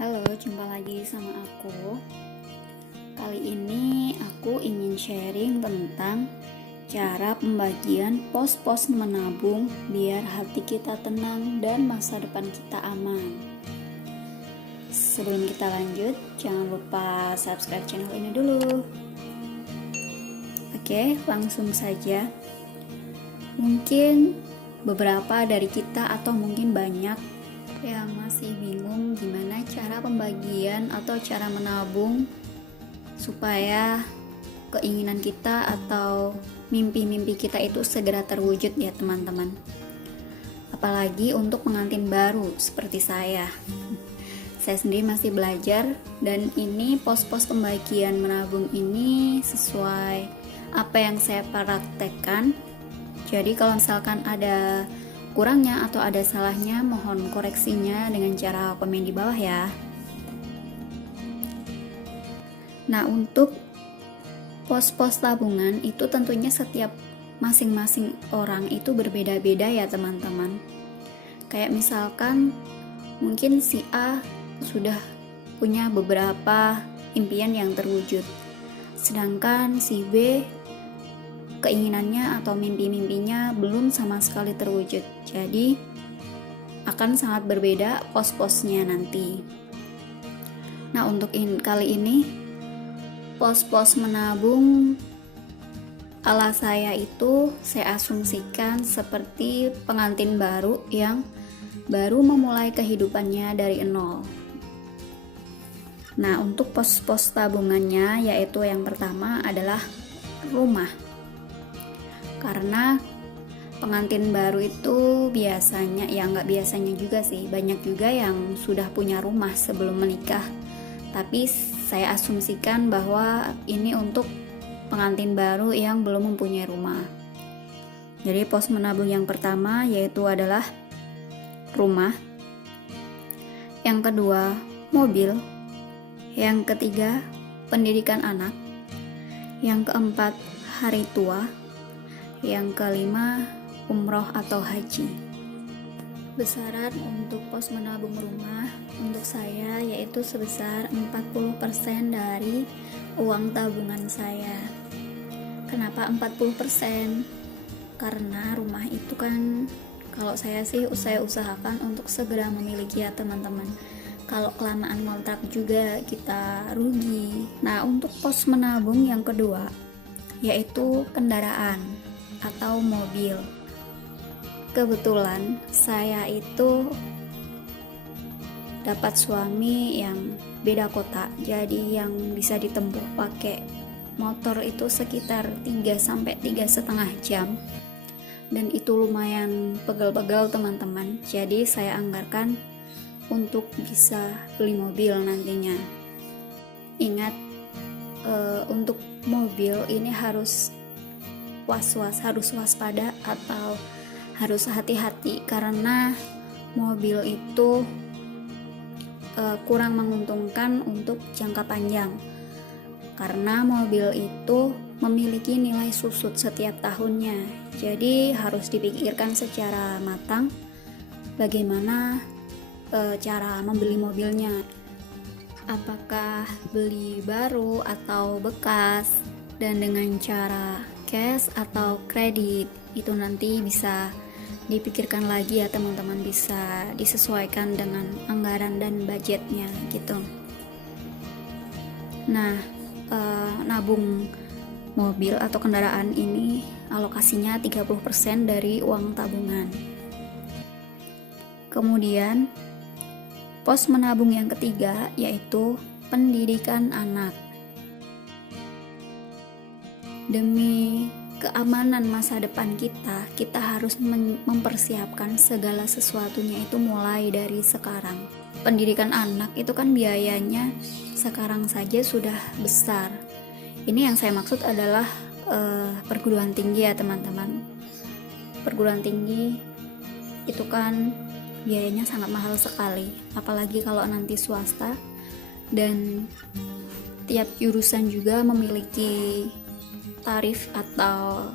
Halo, jumpa lagi sama aku. Kali ini aku ingin sharing tentang cara pembagian pos-pos menabung biar hati kita tenang dan masa depan kita aman. Sebelum kita lanjut, jangan lupa subscribe channel ini dulu. Oke, langsung saja. Mungkin beberapa dari kita atau mungkin banyak yang masih bingung gimana cara pembagian atau cara menabung supaya keinginan kita atau mimpi-mimpi kita itu segera terwujud ya teman-teman. Apalagi untuk pengantin baru seperti saya. Saya sendiri masih belajar dan ini pos-pos pembagian menabung ini sesuai apa yang saya praktekkan. Jadi kalau misalkan ada kurangnya atau ada salahnya, mohon koreksinya dengan cara komen di bawah ya. Nah, untuk pos-pos tabungan itu tentunya setiap masing-masing orang itu berbeda-beda ya teman-teman. Kayak misalkan mungkin si A sudah punya beberapa impian yang terwujud, sedangkan si B keinginannya atau mimpi-mimpinya belum sama sekali terwujud. Jadi akan sangat berbeda pos-posnya nanti. Nah, untuk kali ini pos-pos menabung ala saya itu saya asumsikan seperti pengantin baru yang baru memulai kehidupannya dari nol. Nah, untuk pos-pos tabungannya yaitu yang pertama adalah rumah. Karena pengantin baru itu biasanya, ya nggak biasanya juga sih, banyak juga yang sudah punya rumah sebelum menikah. Tapi saya asumsikan bahwa ini untuk pengantin baru yang belum mempunyai rumah. Jadi pos menabung yang pertama yaitu adalah rumah. Yang kedua, mobil. Yang ketiga, pendidikan anak. Yang keempat, hari tua. Yang kelima, umroh atau haji. Besaran untuk pos menabung rumah untuk saya yaitu sebesar 40% dari uang tabungan saya. Kenapa 40%? Karena rumah itu kan kalau saya sih saya usahakan untuk segera memiliki ya teman-teman. Kalau kelamaan kontrak juga kita rugi. Nah, untuk pos menabung yang kedua yaitu kendaraan atau mobil. Kebetulan saya itu dapat suami yang beda kota, jadi yang bisa ditempuh pakai motor itu sekitar 3-3,5 jam, dan itu lumayan pegel-pegel teman-teman. Jadi saya anggarkan untuk bisa beli mobil nantinya. Ingat, untuk mobil ini harus harus waspada atau harus hati-hati karena mobil itu kurang menguntungkan untuk jangka panjang, karena mobil itu memiliki nilai susut setiap tahunnya. Jadi harus dipikirkan secara matang bagaimana cara membeli mobilnya, apakah beli baru atau bekas, dan dengan cara cash atau kredit itu nanti bisa dipikirkan lagi ya teman-teman, bisa disesuaikan dengan anggaran dan budgetnya gitu. Nah, nabung mobil atau kendaraan ini alokasinya 30% dari uang tabungan. Kemudian pos menabung yang ketiga yaitu pendidikan anak. Demi keamanan masa depan kita harus mempersiapkan segala sesuatunya itu mulai dari sekarang. Pendidikan anak itu kan biayanya sekarang saja sudah besar. Ini yang saya maksud adalah perguruan tinggi ya teman-teman. Perguruan tinggi itu kan biayanya sangat mahal sekali, apalagi kalau nanti swasta, dan tiap jurusan juga memiliki tarif atau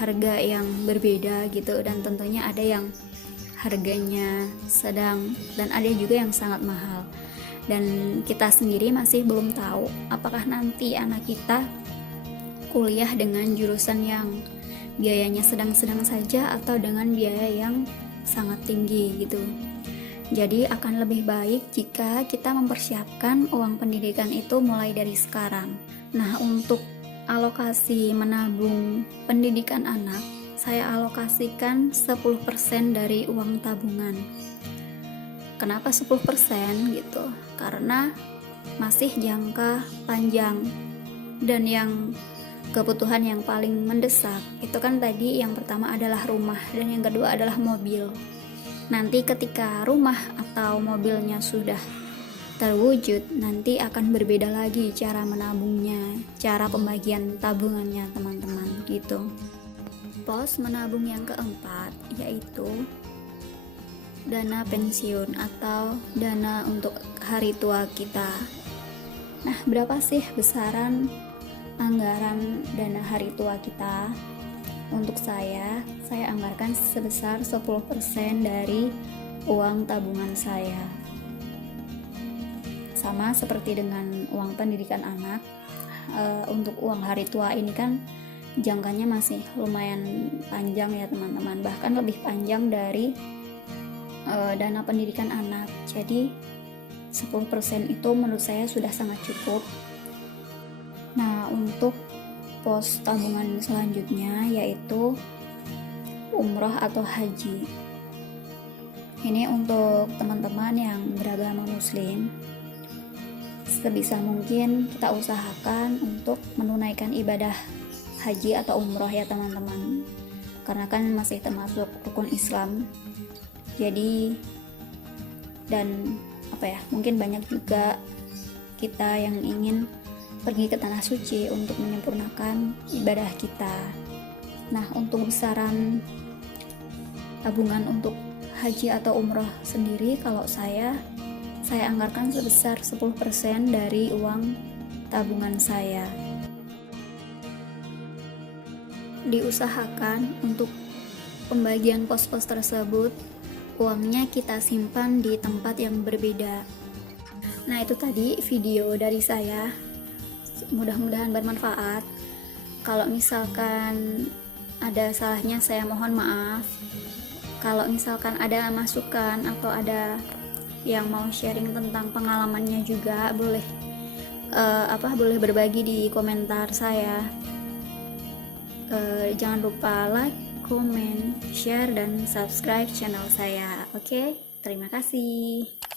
harga yang berbeda gitu, dan tentunya ada yang harganya sedang, dan ada juga yang sangat mahal. Dan kita sendiri masih belum tahu apakah nanti anak kita kuliah dengan jurusan yang biayanya sedang-sedang saja atau dengan biaya yang sangat tinggi gitu. Jadi akan lebih baik jika kita mempersiapkan uang pendidikan itu mulai dari sekarang. Nah, untuk alokasi menabung pendidikan anak, saya alokasikan 10% dari uang tabungan. Kenapa 10% gitu? Karena masih jangka panjang, dan yang kebutuhan yang paling mendesak itu kan tadi yang pertama adalah rumah dan yang kedua adalah mobil. Nanti ketika rumah atau mobilnya sudah terwujud, nanti akan berbeda lagi cara menabungnya, cara pembagian tabungannya teman-teman gitu. Pos menabung yang keempat yaitu dana pensiun atau dana untuk hari tua kita. Nah, berapa sih besaran anggaran dana hari tua kita? Untuk saya anggarkan sebesar 10% dari uang tabungan saya. Sama seperti dengan uang pendidikan anak, untuk uang hari tua ini kan jangkanya masih lumayan panjang ya teman-teman, bahkan lebih panjang dari dana pendidikan anak. Jadi 10% itu menurut saya sudah sangat cukup. Nah, untuk pos tabungan selanjutnya yaitu umroh atau haji. Ini untuk teman-teman yang beragama muslim, sebisa mungkin kita usahakan untuk menunaikan ibadah haji atau umroh ya teman-teman, karena kan masih termasuk rukun Islam. Jadi mungkin banyak juga kita yang ingin pergi ke tanah suci untuk menyempurnakan ibadah kita. Nah, untuk besaran tabungan untuk haji atau umroh sendiri, kalau saya anggarkan sebesar 10% dari uang tabungan saya. Diusahakan untuk pembagian pos-pos tersebut uangnya kita simpan di tempat yang berbeda. Nah, itu tadi video dari saya, mudah-mudahan bermanfaat. Kalau misalkan ada salahnya saya mohon maaf. Kalau misalkan ada masukan atau ada yang mau sharing tentang pengalamannya juga boleh boleh berbagi di komentar saya. Jangan lupa like, comment, share, dan subscribe channel saya. Oke, terima kasih.